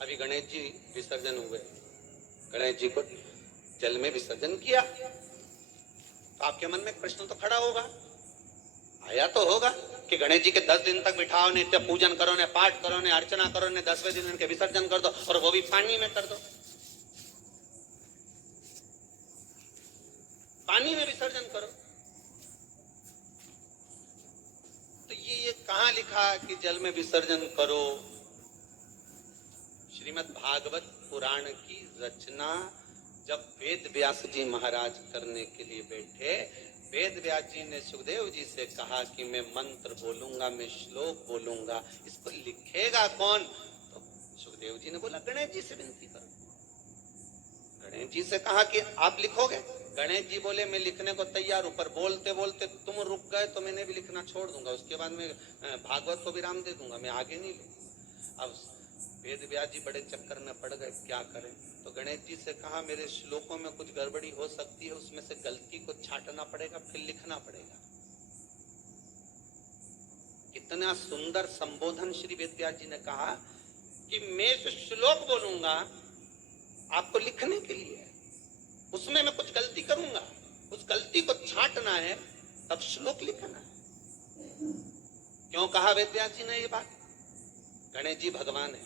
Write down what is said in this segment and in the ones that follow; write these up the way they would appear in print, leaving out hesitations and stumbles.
अभी गणेश जी विसर्जन हुए, गणेश जी को जल में विसर्जन किया, तो आपके मन में एक प्रश्न तो खड़ा होगा, आया तो होगा कि गणेश जी के 10 दिन तक बिठाओ, नित्य पूजन करो, ने पाठ करो, ने अर्चना करो, ने 10वें दिन इनके विसर्जन कर दो, और वो भी पानी में कर दो, पानी में विसर्जन करो। तो ये कहां लिखा कि जल में विसर्जन करो? श्रीमद् भागवत पुराण की रचना जब वेद व्यास जी महाराज करने के लिए बैठे, वेद व्यास जी ने सुखदेव जी से कहा कि मैं मंत्र बोलूंगा, मैं श्लोक बोलूंगा, इसको लिखेगा कौन? तो सुखदेव जी ने बोला गणेश जी से विनती करो। गणेश जी से कहा कि आप लिखोगे? गणेश जी बोले मैं लिखने को तैयार हूं, पर बोलते बोलते तुम रुक गए तो मैंने भी लिखना छोड़ दूंगा, उसके बाद मैं भागवत को विराम दे दूंगा, मैं आगे नहीं लूंगा। अब वेद व्यास जी बड़े चक्कर में पड़ गए, क्या करें? तो गणेश जी से कहा मेरे श्लोकों में कुछ गड़बड़ी हो सकती है, उसमें से गलती को छांटना पड़ेगा, फिर लिखना पड़ेगा। कितना सुंदर संबोधन श्री वेद व्यास जी ने कहा कि मैं जो श्लोक बोलूंगा आपको लिखने के लिए है, उसमें मैं कुछ गलती करूंगा, उस गलती को छांटना है, तब श्लोक लिखना है। क्यों कहा वेद व्यास जी ने ये बात? गणेश जी भगवान है,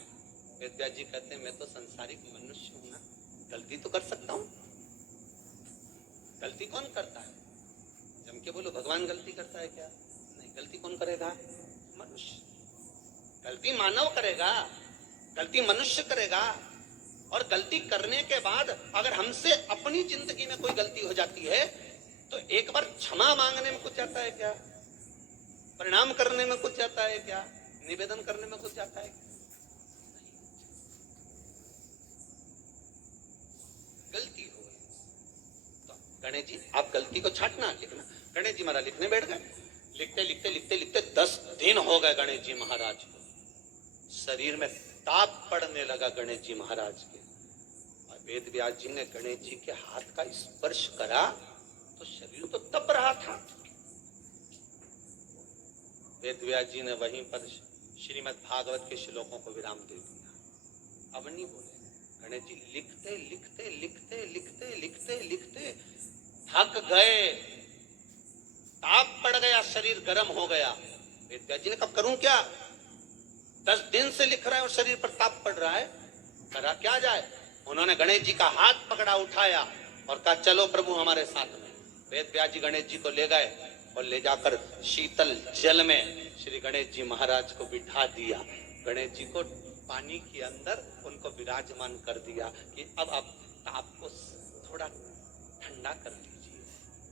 वेद व्यास जी कहते हैं मैं तो संसारिक मनुष्य हूं ना, गलती तो कर सकता हूं। गलती कौन करता है? जम के बोलो भगवान गलती करता है क्या? नहीं, गलती कौन करेगा? मनुष्य। गलती मानव करेगा, गलती मनुष्य करेगा। और गलती करने के बाद अगर हमसे अपनी जिंदगी में कोई गलती हो जाती है तो एक बार क्षमा मांगने में कुछ जाता है क्या? प्रणाम करने में कुछ जाता है क्या? निवेदन करने में कुछ जाता है क्या? गलती हो गई तो गणेश जी आप गलती को छांटना, लिखना। गणेश जी महाराज लिखने बैठ गए, लिखते लिखते लिखते लिखते 10 दिन हो गए गणेश जी महाराज को। शरीर में ताप पड़ने लगा गणेश जी महाराज के। और वेद व्यास जी ने गणेश जी के हाथ का स्पर्श करा तो शरीर तो तप रहा था। वेद व्यास जी ने वहीं पर श्रीमद् भागवत के श्लोकों को विराम दे दिया, अब नहीं बोले। गणेश जी लिखते लिखते लिखते लिखते लिखते लिखते थक गए, ताप पड़ गया, शरीर गर्म हो गया। वेद व्यास जी ने कब करूं क्या? 10 दिन से लिख रहा है और शरीर पर ताप पड़ रहा है, करा क्या जाए? उन्होंने गणेश जी का हाथ पकड़ा, उठाया और कहा चलो प्रभु हमारे साथ में। वेद व्यास जी गणेश जी को ले गए और ले जाकर शीतल जल में श्री गणेश जी महाराज को बिठा दिया। गणेश जी को पानी के अंदर उनको विराजमान कर दिया कि अब आप ताप को थोड़ा ठंडा कर दीजिए।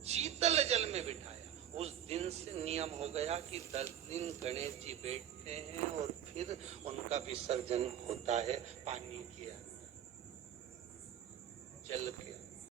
शीतल जल में बिठाया। उस दिन से नियम हो गया कि 10 दिन गणेश जी बैठते हैं और फिर उनका विसर्जन होता है पानी के अंदर, जल के